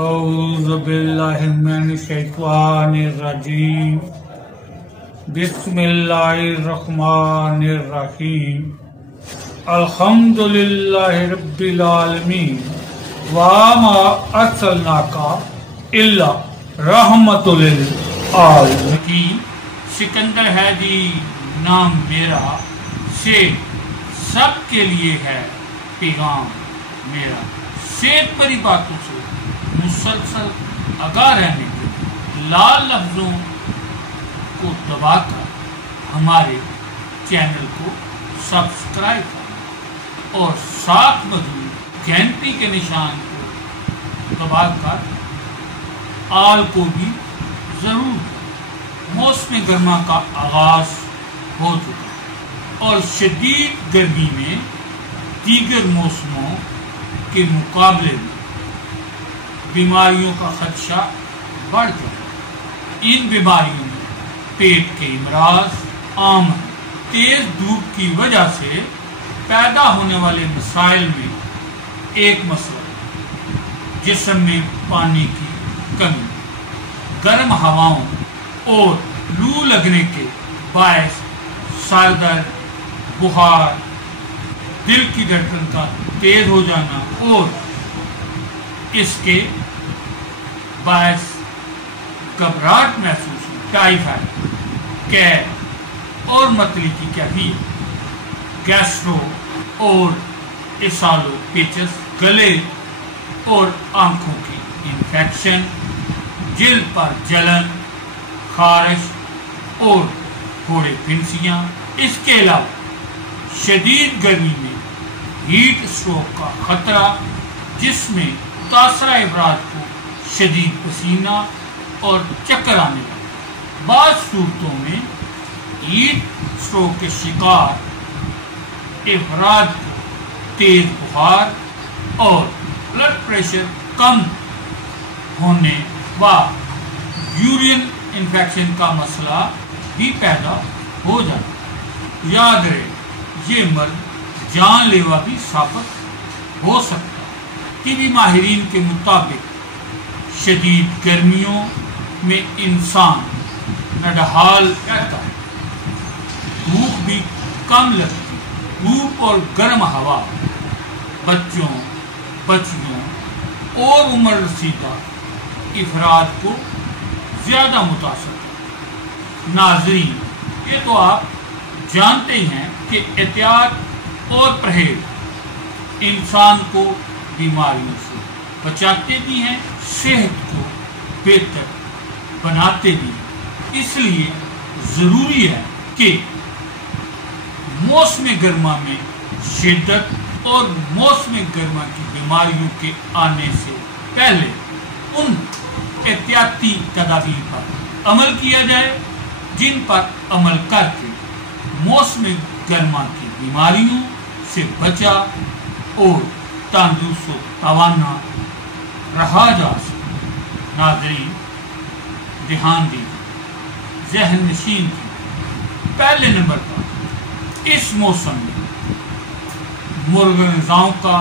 اعوذ باللہ من الشیطان الرجیم بسم اللہ الرحمن الرحیم الحمدللہ رب العالمین وما ارسلناک الا رحمۃ للعالمین۔ سکندر ہے جی نام میرا، سے سب کے لیے ہے پیغام میرا۔ صحت بری باتوں سے مسلسل آگاہ رہنے کے لیے لال لفظوں کو دبا کر ہمارے چینل کو سبسکرائب کریں اور ساتھ موجود گھنٹی کے نشان کو دبا کر آل کو بھی ضرور دیں۔ موسم گرما کا آغاز ہو چکا ہے اور شدید گرمی میں دیگر موسموں کے مقابلے میں بیماریوں کا خدشہ بڑھ گیا ہے۔ ان بیماریوں میں پیٹ کے امراض عام ہیں۔ تیز دھوپ کی وجہ سے پیدا ہونے والے مسائل میں ایک مسئلہ جسم میں پانی کی کمی، گرم ہواؤں اور لو لگنے کے باعث سر درد، بخار، دل کی دھڑکن کا تیز ہو جانا اور اس کے باعث گھبراہٹ محسوس ہونا، ٹائیفائڈ، قید اور متلی کی کیفیت، گیسٹرو اور اسالوپیچس، گلے اور آنکھوں کی انفیکشن، جلد پر جلن، خارش اور پھوڑے پھنسیاں۔ اس کے علاوہ شدید گرمی میں ہیٹ اسٹروک کا خطرہ، جس میں متاثرہ افراد کو شدید پسینہ اور چکر آنے لگا۔ بعض صورتوں میں ہیٹ اسٹروک کے شکار افراد کو تیز بخار اور بلڈ پریشر کم ہونے و یورین انفیکشن کا مسئلہ بھی پیدا ہو جاتا ہے۔ یاد رہے یہ مرض جان لیوا بھی ثابت ہو سکتا ہے۔ طبی ماہرین کے مطابق شدید گرمیوں میں انسان نڈھال رہتا ہے، بھوک بھی کم لگتی ہے۔ دھوپ اور گرم ہوا بچوں، بچیوں اور عمر رسیدہ افراد کو زیادہ متاثر کرتا ہے۔ ناظرین، یہ تو آپ جانتے ہی ہیں کہ احتیاط اور پرہیز انسان کو بیماریوں سے بچاتے بھی ہیں، صحت کو بہتر بناتے بھی ہیں۔ اس لیے ضروری ہے کہ موسم گرما میں شدت اور موسم گرما کی بیماریوں کے آنے سے پہلے ان احتیاطی تدابیر پر عمل کیا جائے جن پر عمل کر کے موسم گرما کی بیماریوں سے بچا اور تندرست و توانا رہا جا سکے۔ ناظرین، دھیان دیجیے، ذہن نشین کی پہلے نمبر پر اس موسم میں مرغ غذاؤں کا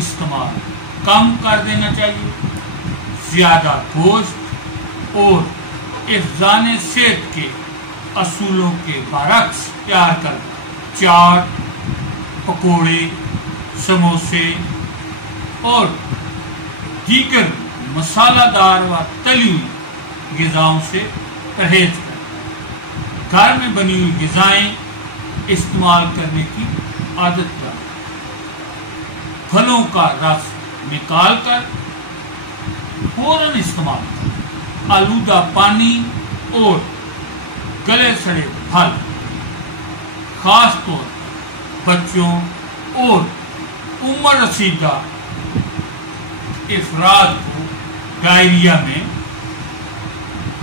استعمال کم کر دینا چاہیے۔ زیادہ گوشت اور حفظان صحت کے اصولوں کے برعکس تیار کردہ چاٹ، پکوڑے، سموسے اور دیگر مسالہ دار و تلی ہوئی غذاؤں سے پرہیز کریں۔ گھر میں بنی ہوئی غذائیں استعمال کرنے کی عادت کریں۔ پھلوں کا رس نکال کر فوراً استعمال کریں۔ آلودہ پانی اور گلے سڑے پھل خاص طور پر بچوں اور عمر رسیدہ افراد کو ڈائریا میں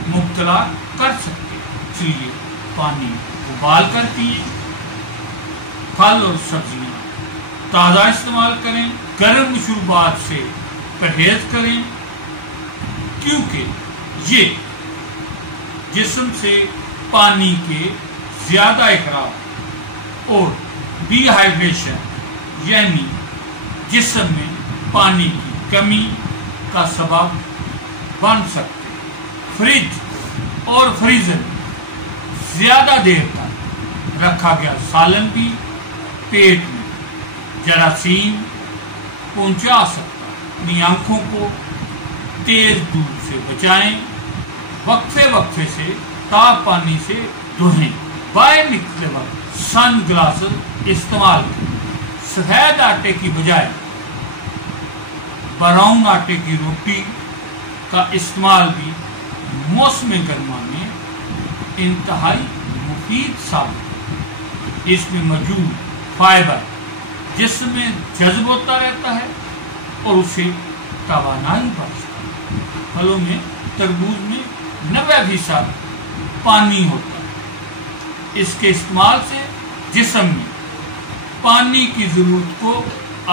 مبتلا کر سکتے ہیں، اس لیے پانی ابال کر پئیں۔ پھل اور سبزیاں تازہ استعمال کریں۔ گرم مشروبات سے پرہیز کریں کیونکہ یہ جسم سے پانی کے زیادہ اخراج اور ڈی ہائیڈریشن یعنی جسم میں پانی کی کمی کا سبب بن سکتے۔ فریج اور فریزر زیادہ دیر تک رکھا گیا سالن بھی پیٹ میں جراثیم پہنچا سکتا۔ اپنی آنکھوں کو تیز دھوپ سے بچائیں، وقفے وقفے سے تاپ پانی سے دھوئیں، باہر نکلتے وقت سن گلاسز استعمال کریں۔ سفید آٹے کی بجائے براؤن آٹے کی روٹی کا استعمال بھی موسم گرما میں انتہائی مفید ثابت ہے۔ اس میں موجود فائبر جسم میں جذب ہوتا رہتا ہے اور اسے توانائی بخشتا ہے۔ پھلوں میں تربوز میں 90% پانی ہوتا ہے۔ اس کے استعمال سے جسم میں پانی کی ضرورت کو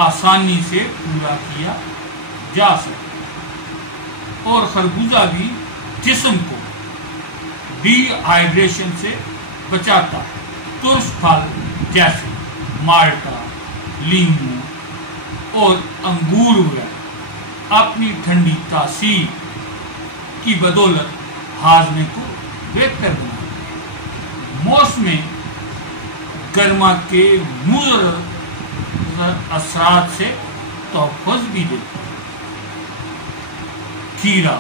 آسانی سے پورا کیا جا سکتا، اور خربوزہ بھی جسم کو ڈی ہائیڈریشن سے بچاتا ہے۔ ترش پھل جیسے مالٹا، لیمو اور انگور وغیرہ اپنی ٹھنڈی تاثیر کی بدولت ہاضمے کو بہتر بناتے ہیں۔ موسم گرما کے مضر اثرات سے تحفظ بھی دیتے ہیں۔ کھیرا،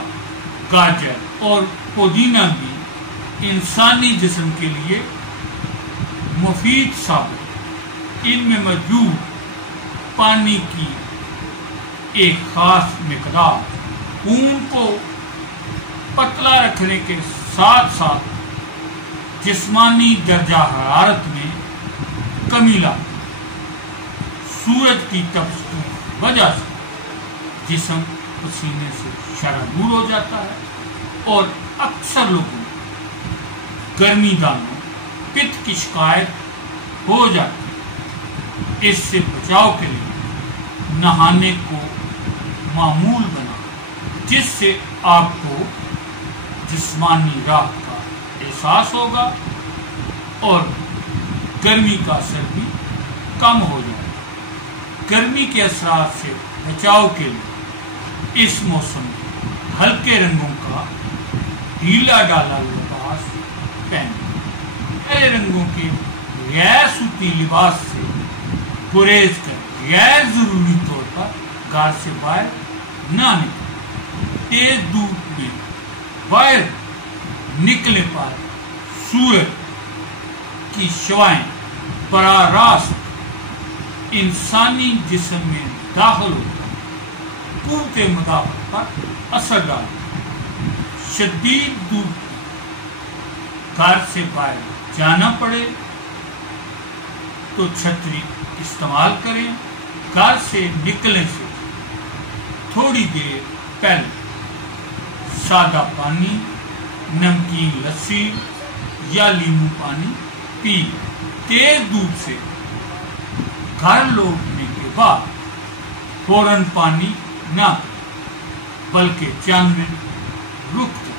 گاجر اور پودینہ بھی انسانی جسم کے لیے مفید ثابت۔ ان میں موجود پانی کی ایک خاص مقدار خون کو پتلا رکھنے کے ساتھ ساتھ جسمانی درجہ حرارت میں کمی لاتی۔ سورج کی تپش کی وجہ سے جسم پسینے سے شرابور ہو جاتا ہے، اور اکثر لوگوں گرمی دانوں پت کی شکایت ہو جاتی ہے۔ اس سے بچاؤ کے لیے نہانے کو معمول بنا، جس سے آپ کو جسمانی راحت کا احساس ہوگا اور گرمی کا اثر بھی کم ہو جائے گا۔ گرمی کے اثرات سے بچاؤ کے لیے اس موسم میں ہلکے رنگوں کا ڈھیلا ڈالا لباس پہنیں۔ گہرے رنگوں کے غیر سوتی لباس سے گریز کر غیر ضروری طور پر گھر سے باہر نہ نکلیں۔ تیز دھوپ میں باہر نکلنے پر سورج کی شعاعیں براہ راست انسانی جسم میں داخل ہوتا ہے، قوت مدافعت پر اثر ڈالتا ہے۔ شدید دھوپ گھر سے باہر جانا پڑے تو چھتری استعمال کریں۔ گھر سے نکلنے سے تھوڑی دیر پہلے سادہ پانی، نمکین لسی یا لیمو پانی پی۔ تیز دھوپ سے گھر لوٹنے کے بعد فوراً پانی نہ پئیں، بلکہ چند منٹ رک جائیں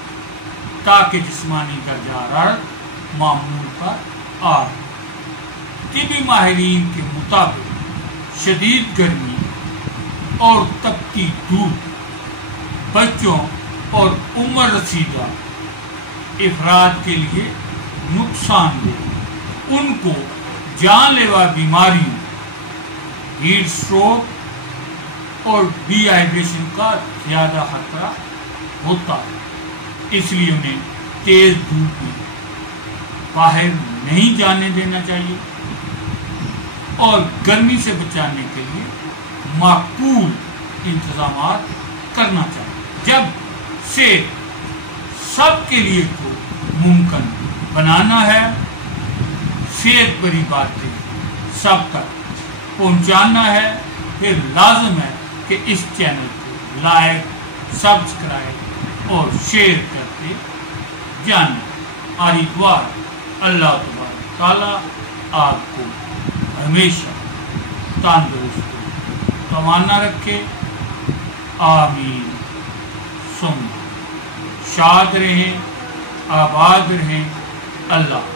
تاکہ جسمانی درجہ حرارت معمول پر آ جائے۔ طبی ماہرین کے مطابق شدید گرمی اور تپتی دھوپ بچوں اور عمر رسیدہ افراد کے لیے نقصان دہ۔ ان کو جان لیوا بیماریوں، ہیٹ اسٹروک اور ڈی ہائیڈریشن کا زیادہ خطرہ ہوتا ہے۔ اس لیے انہیں تیز دھوپ میں باہر نہیں جانے دینا چاہیے، اور گرمی سے بچانے کے لیے معقول انتظامات کرنا چاہیے۔ جب سے سب کے لیے کو ممکن بنانا ہے، صحت بری باتیں سب تک پہنچانا ہے، پھر لازم ہے کہ اس چینل کو لائک، سبسکرائب اور شیئر کرتے جانا۔ ہماری دعا اللہ تبارک تعالیٰ آپ کو ہمیشہ تندرست توانا رکھے، آمین ثم شاد رہیں، آباد رہیں۔ اللہ